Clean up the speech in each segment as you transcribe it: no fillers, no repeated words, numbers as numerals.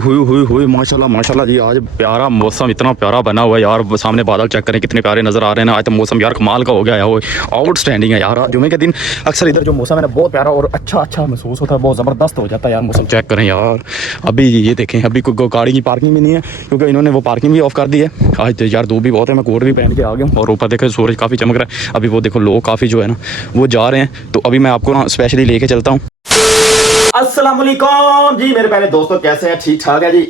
हुई माशाल्लाह माशाल्लाह जी। आज प्यारा मौसम, इतना प्यारा बना हुआ है यार। सामने बादल चेक करें कितने प्यारे नज़र आ रहे हैं ना। आज तो मौसम यार कमाल का हो गया है, वो आउटस्टैंडिंग है यार। जुमे के दिन अक्सर इधर जो मौसम है ना बहुत प्यारा और अच्छा महसूस होता है, बहुत ज़बरदस्त हो जाता है यार मौसम। चेक करें यार, अभी ये देखें, अभी कोई गाड़ी की पार्किंग भी नहीं है क्योंकि इन्होंने वो पार्किंग भी ऑफ कर दी है। आज तो यार धूप भी बहुत है, मैं कोट भी पहन के आ गया हूँ और ऊपर देखे सूरज काफ़ी चमक रहा है। अभी वो देखो लोग काफ़ी जो है ना वो जा रहे हैं, तो अभी मैं आपको ना स्पेशली लेके चलता हूँ। अस्सलाम वालेकुम जी मेरे प्यारे दोस्तों, कैसे हैं? ठीक ठाक है जी।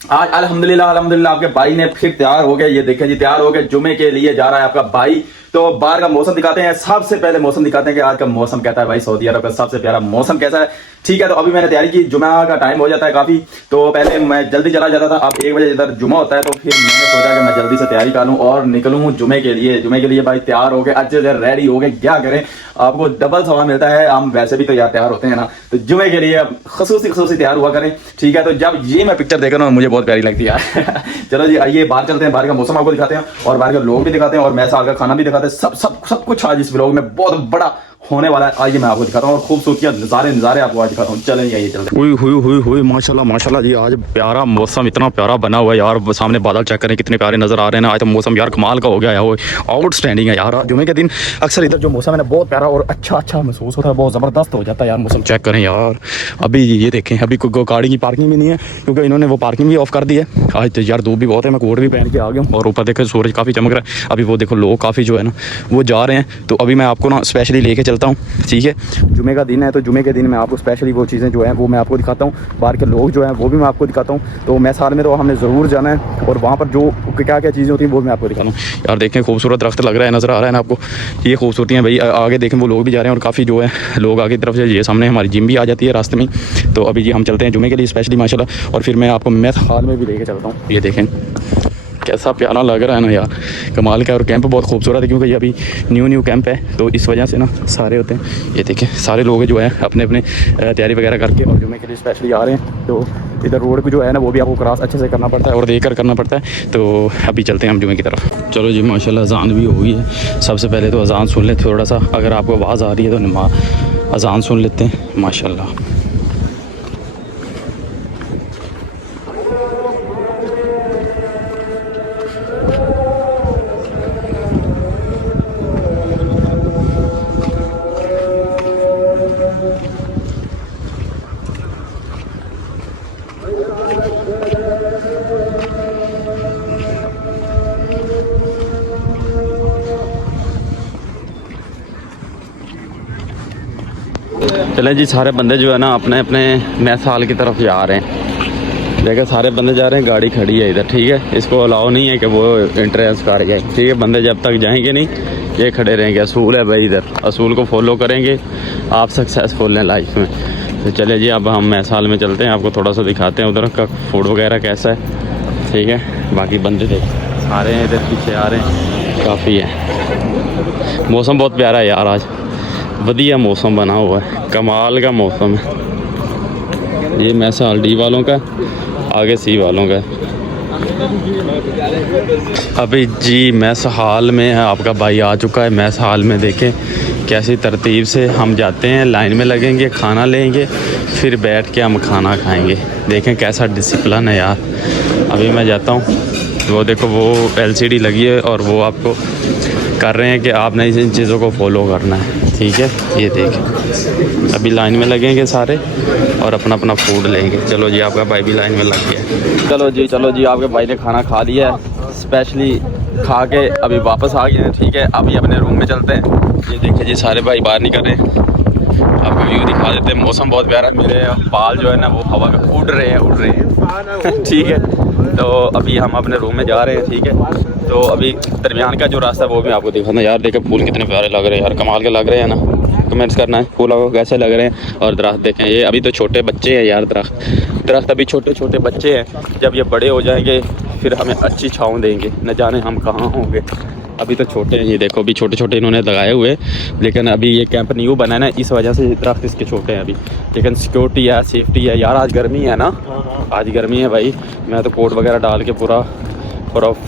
आज अल्हम्दुलिल्लाह आपके भाई ने फिर तैयार हो गए। ये देखें जी, तैयार हो गए, जुमे के लिए जा रहा है आपका भाई। तो बाहर का मौसम दिखाते हैं। सबसे पहले मौसम दिखाते हैं कि आज का मौसम कैसा है भाई। सऊदी अरब का सबसे प्यारा मौसम कैसा है, ठीक है। तो अभी मैंने तैयारी की, जुमा का टाइम हो जाता है काफी, तो पहले मैं जल्दी चला जाता था। अब 1 बजे इधर जुमा होता है, तो फिर मैंने सोचा कि मैं जल्दी से तैयारी कर लूँ और निकलूँ जुमे के लिए। जुमे के लिए भाई तैयार हो गए, अच्छे से रेडी हो गए। क्या करें, आपको डबल सवाब मिलता है। हम वैसे भी तो यार तैयार होते हैं ना, तो जुमे के लिए खसूसी तैयार हुआ करें, ठीक है। तो जब ये मैं पिक्चर देख रहा हूँ मुझे बहुत प्यारी लगती है चलो जी आइए बाहर चलते हैं, बाहर का मौसम आपको दिखाते हैं और बाहर के लोग भी दिखाते हैं और मैं साल का खाना भी दिखाते हैं। सब कुछ आज इस व्लॉग में बहुत बड़ा होने वाला है। आइए मैं आपको दिखाता हूँ और खूबसूरती नज़ारे आपको आज दिखाता हूँ। चलें आइए चलते हैं। हुई माशाल्लाह जी। आज प्यारा मौसम, इतना प्यारा बना हुआ है यार। सामने बादल चेक करें कितने प्यारे नज़र आ रहे हैं ना। आज तो मौसम यार कमाल का हो गया है, वो आउटस्टैंडिंग है यार। जुमे के दिन अक्सर इधर जो मौसम है ना बहुत प्यारा और अच्छा महसूस होता है, बहुत ज़बरदस्त हो जाता है यार मौसम। चेक करें यार, अभी ये देखें, अभी कोई गाड़ी की पार्किंग भी नहीं है क्योंकि इन्होंने वो पार्किंग भी ऑफ कर दी है। आज तो यार धूप भी बहुत है, मैं कोट भी पहन के आ गया हूँ और ऊपर देखे सूरज काफ़ी चमक रहा है। अभी वो देखो लोग काफ़ी जो है ना वो जा रहे हैं, तो अभी मैं आपको ना स्पेशली लेके चलता हूँ, ठीक है। जुमे का दिन है, तो जुमे के दिन मैं आपको स्पेशली वो चीज़ें जो हैं वो मैं आपको दिखाता हूँ। बाहर के लोग जो हैं वो भी मैं आपको दिखाता हूँ। तो मैं साल में तो हमने ज़रूर जाना है और वहाँ पर जो क्या चीज़ें होती हैं वो मैं आपको दिखाता हूँ। यार देखें खूबसूरत दरख्त लग रहा है, नज़र आ रहा है ना आपको, ये खूबसूरतियाँ भाई। आगे देखें वो लोग भी जा रहे हैं और काफ़ी जो है लोग आगे की तरफ से, ये सामने हमारी जिम भी आ जाती है रास्ते में। तो अभी जी हम चलते हैं जुमे के लिए स्पेशली माशाल्लाह, और फिर मैं आपको मैथ हॉल में भी लेके चलता हूँ। ये देखें कैसा प्यारा लग रहा है ना यार, कमाल का। और कैंप बहुत खूबसूरत है क्योंकि ये अभी न्यू कैंप है, तो इस वजह से ना सारे होते हैं। ये देखें सारे लोग जो है अपने तैयारी वगैरह करके और जुमे के लिए स्पेशली आ रहे हैं। तो इधर रोड को जो है ना वो भी आपको क्रॉस अच्छे से करना पड़ता है और देख कर करना पड़ता है। तो अभी चलते हैं हम जुमे की तरफ। चलो जी माशाल्लाह अजान भी हो गई है। सबसे पहले तो अजान सुन लेते थोड़ा सा, अगर आपको आवाज़ आ रही है तो अजान सुन लेते हैं माशाल्लाह। चले जी, सारे बंदे जो है ना अपने मैथ हॉल की तरफ जा रहे हैं। देखिए सारे बंदे जा रहे हैं, गाड़ी खड़ी है इधर, ठीक है। इसको अलाउ नहीं है कि वो एंट्रेंस कर जाए, ठीक है। बंदे जब तक जाएंगे नहीं ये खड़े रहेंगे। असूल है भाई, इधर असूल को फॉलो करेंगे आप सक्सेसफुल हैं लाइफ में। तो चले जी अब हम मैथ हॉल में चलते हैं, आपको थोड़ा सा दिखाते हैं उधर का फूड वगैरह कैसा है, ठीक है। बाकी बंदे देख आ रहे हैं, इधर पीछे आ रहे हैं, काफ़ी है। मौसम बहुत प्यारा है यार, आज बढ़िया मौसम बना हुआ है, कमाल का मौसम है। ये मैथ हॉल डी वालों का, आगे सी वालों का। अभी जी मैथ हॉल में आपका भाई आ चुका है। मैथ हॉल में देखें कैसी तरतीब से हम जाते हैं, लाइन में लगेंगे, खाना लेंगे, फिर बैठ के हम खाना खाएंगे। देखें कैसा डिसिप्लिन है यार। अभी मैं जाता हूँ, वो देखो वो LCD लगी है और वो आपको कर रहे हैं कि आपने इन चीज़ों को फॉलो करना है, ठीक है। ये देखें अभी लाइन में लगेंगे सारे और अपना फूड लेंगे। चलो जी आपका भाई भी लाइन में लग गया। चलो जी आपके भाई ने खाना खा लिया है, स्पेशली खा के अभी वापस आ गए हैं, ठीक है। अभी अपने रूम में चलते हैं। ये देखिए जी सारे भाई बाहर निकल रहे हैं, आपको व्यू दिखा देते हैं। मौसम बहुत प्यारा, मेरे बाल जो है ना वो हवा में उड़ रहे हैं ठीक है। तो अभी हम अपने रूम में जा रहे हैं, ठीक है। तो अभी दरमियान का जो रास्ता है वो भी आपको दिखाना। यार देखो फूल कितने प्यारे लग रहे हैं यार, कमाल के लग रहे हैं ना। कमेंट्स करना है फूल आपको कैसे लग रहे हैं। और दरख्त देखें, ये अभी तो छोटे बच्चे हैं यार, दरख्त अभी छोटे बच्चे हैं। जब ये बड़े हो जाएंगे फिर हमें अच्छी छाँव देंगे, न जाने हम कहाँ होंगे। अभी तो छोटे हैं, ये देखो अभी छोटे इन्होंने लगाए हुए, लेकिन अभी ये कैंप न्यू बना है ना, इस वजह से दरख्त इसके छोटे हैं अभी। लेकिन सिक्योरिटी है, सेफ्टी है यार। आज गर्मी है ना, आज गर्मी है भाई। मैं तो कोट वगैरह डाल के पूरा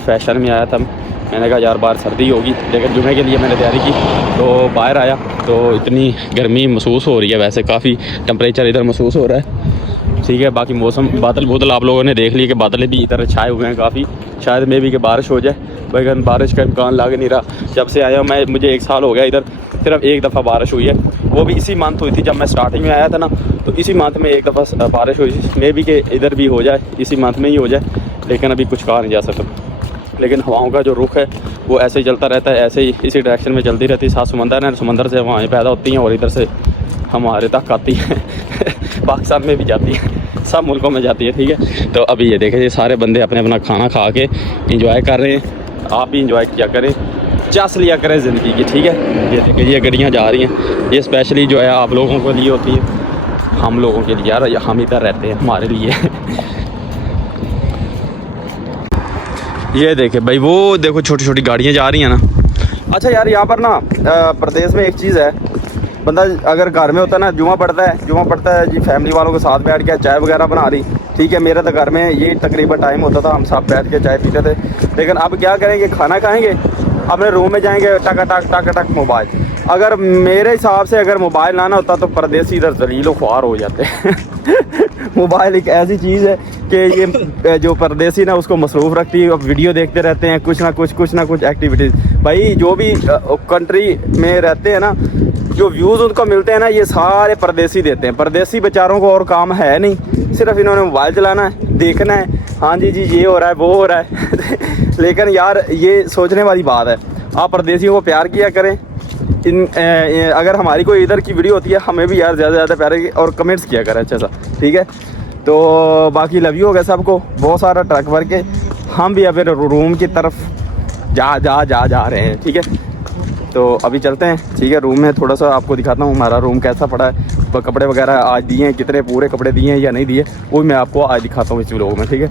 फैशन में आया था। मैंने कहा यार बाहर सर्दी होगी, लेकिन जुमे के लिए मैंने तैयारी की तो बाहर आया तो इतनी गर्मी महसूस हो रही है। वैसे काफ़ी टेम्परेचर इधर महसूस हो रहा है, ठीक है। बाकी मौसम बादल आप लोगों ने देख लिए कि बादल भी इधर छाए हुए हैं काफ़ी, शायद मे भी कि बारिश हो जाए, लेकिन बारिश का इम्कान लग नहीं रहा। जब से आया मैं, मुझे 1 साल हो गया इधर, सिर्फ एक दफ़ा बारिश हुई है, वो भी इसी मंथ हुई थी जब मैं स्टार्टिंग में आया था ना, तो इसी मंथ में एक दफ़ा बारिश हुई थी। मे भी कि इधर भी हो जाए, इसी मंथ में ही हो जाए, लेकिन अभी कुछ कहा नहीं जा सकता। लेकिन हवाओं का जो रुख है वो ऐसे ही चलता रहता है, ऐसे ही इसी डायरेक्शन में चलती रहती है। साथ समंदर है, समंदर से हवाएँ पैदा होती हैं और इधर से हमारे तक आती हैं पाकिस्तान में भी जाती है, सब मुल्कों में जाती है। ठीक है, तो अभी ये देखें, ये सारे बंदे अपने अपना खाना खा के इंजॉय कर रहे हैं। आप भी इंजॉय किया करें, चस लिया करें ज़िंदगी की। ठीक है, ये देखें, ये गाड़ियाँ जा रही हैं, ये स्पेशली जो है आप लोगों के लिए होती है, हम लोगों के लिए। यार हम इधर रहते हैं, हमारे लिए ये देखे भाई, वो देखो छोटी छोटी गाड़ियाँ जा रही हैं ना। अच्छा यार, यहाँ पर ना प्रदेश में एक चीज़ है, बंदा अगर घर में होता है ना, जुमा पड़ता है जी, फैमिली वालों के साथ बैठ के चाय वगैरह बना रही। ठीक है, मेरे तो घर में ये तकरीबन टाइम होता था, हम सब बैठ के चाय पीते थे। लेकिन अब क्या करेंगे, खाना खाएंगे, अपने रूम में जाएंगे, टक टक मोबाइल। अगर मेरे हिसाब से अगर मोबाइल लाना होता तो परदेसी इधर जलीलो ख्वार हो जाते मोबाइल एक ऐसी चीज़ है कि ये जो परदेसी ना उसको मसरूफ़ रखती है, वीडियो देखते रहते हैं, कुछ ना कुछ एक्टिविटीज़। भाई जो भी कंट्री में रहते हैं ना, जो व्यूज़ उनको मिलते हैं ना, ये सारे परदेसी देते हैं। परदेसी बेचारों को और काम है नहीं, सिर्फ इन्होंने मोबाइल चलाना है, देखना है, हाँ जी ये हो रहा है, वो हो रहा है लेकिन यार ये सोचने वाली बात है, आप परदेसियों को प्यार किया करें। अगर हमारी कोई इधर की वीडियो होती है, हमें भी यार ज़्यादा से ज़्यादा प्यारे और कमेंट्स किया करें अच्छा सा। ठीक है, तो बाकी लव यू हो गया सबको, बहुत सारा ट्रक भर के हम भी अभी रूम की तरफ जा रहे हैं। ठीक है, तो अभी चलते हैं। ठीक है, रूम में थोड़ा सा आपको दिखाता हूँ हमारा रूम कैसा पड़ा है, कपड़े वगैरह आज दिए हैं, कितने पूरे कपड़े दिए हैं या नहीं दिए, वो मैं आपको आज दिखाता हूँ इस व्लॉग में। ठीक है,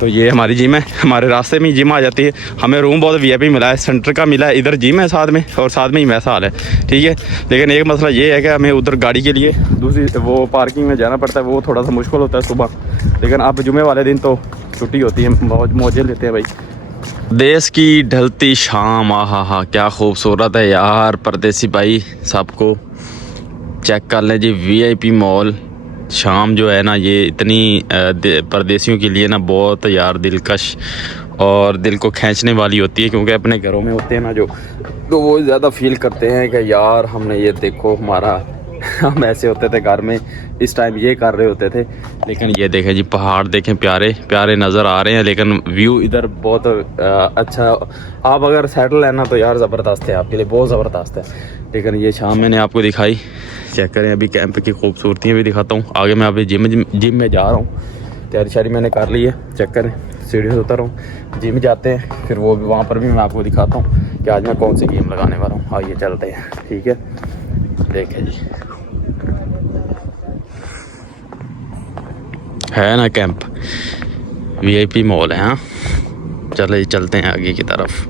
तो ये हमारी जिम है, हमारे रास्ते में ही जिम आ जाती है। हमें रूम बहुत वीआईपी मिला है, सेंटर का मिला है, इधर जिम है साथ में, और साथ में ही वैसा हाल है। ठीक है, लेकिन एक मसला ये है कि हमें उधर गाड़ी के लिए दूसरी वो पार्किंग में जाना पड़ता है, वो थोड़ा सा मुश्किल होता है सुबह। लेकिन अब जुमे वाले दिन तो छुट्टी होती है, मौजे लेते हैं भाई। देश की ढलती शाम, आहा क्या खूबसूरत है यार। परदेसी भाई सबको चेक कर लें जी, वीआईपी मॉल। शाम जो है ना, ये इतनी परदेसियों के लिए ना बहुत यार दिलकश और दिल को खींचने वाली होती है, क्योंकि अपने घरों में होते हैं ना जो, तो वो ज़्यादा फील करते हैं कि यार हमने ये देखो हमारा हम ऐसे होते थे घर में, इस टाइम ये कर रहे होते थे। लेकिन ये देखें जी, पहाड़ देखें, प्यारे प्यारे नज़र आ रहे हैं, लेकिन व्यू इधर बहुत अच्छा। आप अगर सेटल है ना तो यार ज़बरदस्त है, आपके लिए बहुत ज़बरदस्त है। लेकिन ये शाम मैंने आपको दिखाई, चेक करें। अभी कैंप की खूबसूरतियाँ भी दिखाता हूँ आगे। मैं अभी जिम में जा रहा हूँ, तैयारी शारी मैंने कर ली है, चेक करें। सीढ़ी से उतर हूँ, जिम जाते हैं, फिर वो भी वहाँ पर भी मैं आपको दिखाता हूँ कि आज मैं कौन सी गेम लगाने वाला हूँ। आइए चलते हैं। ठीक है, देखें जी, है ना कैंप, वीआईपी मॉल है। हाँ चले चलते हैं आगे की तरफ।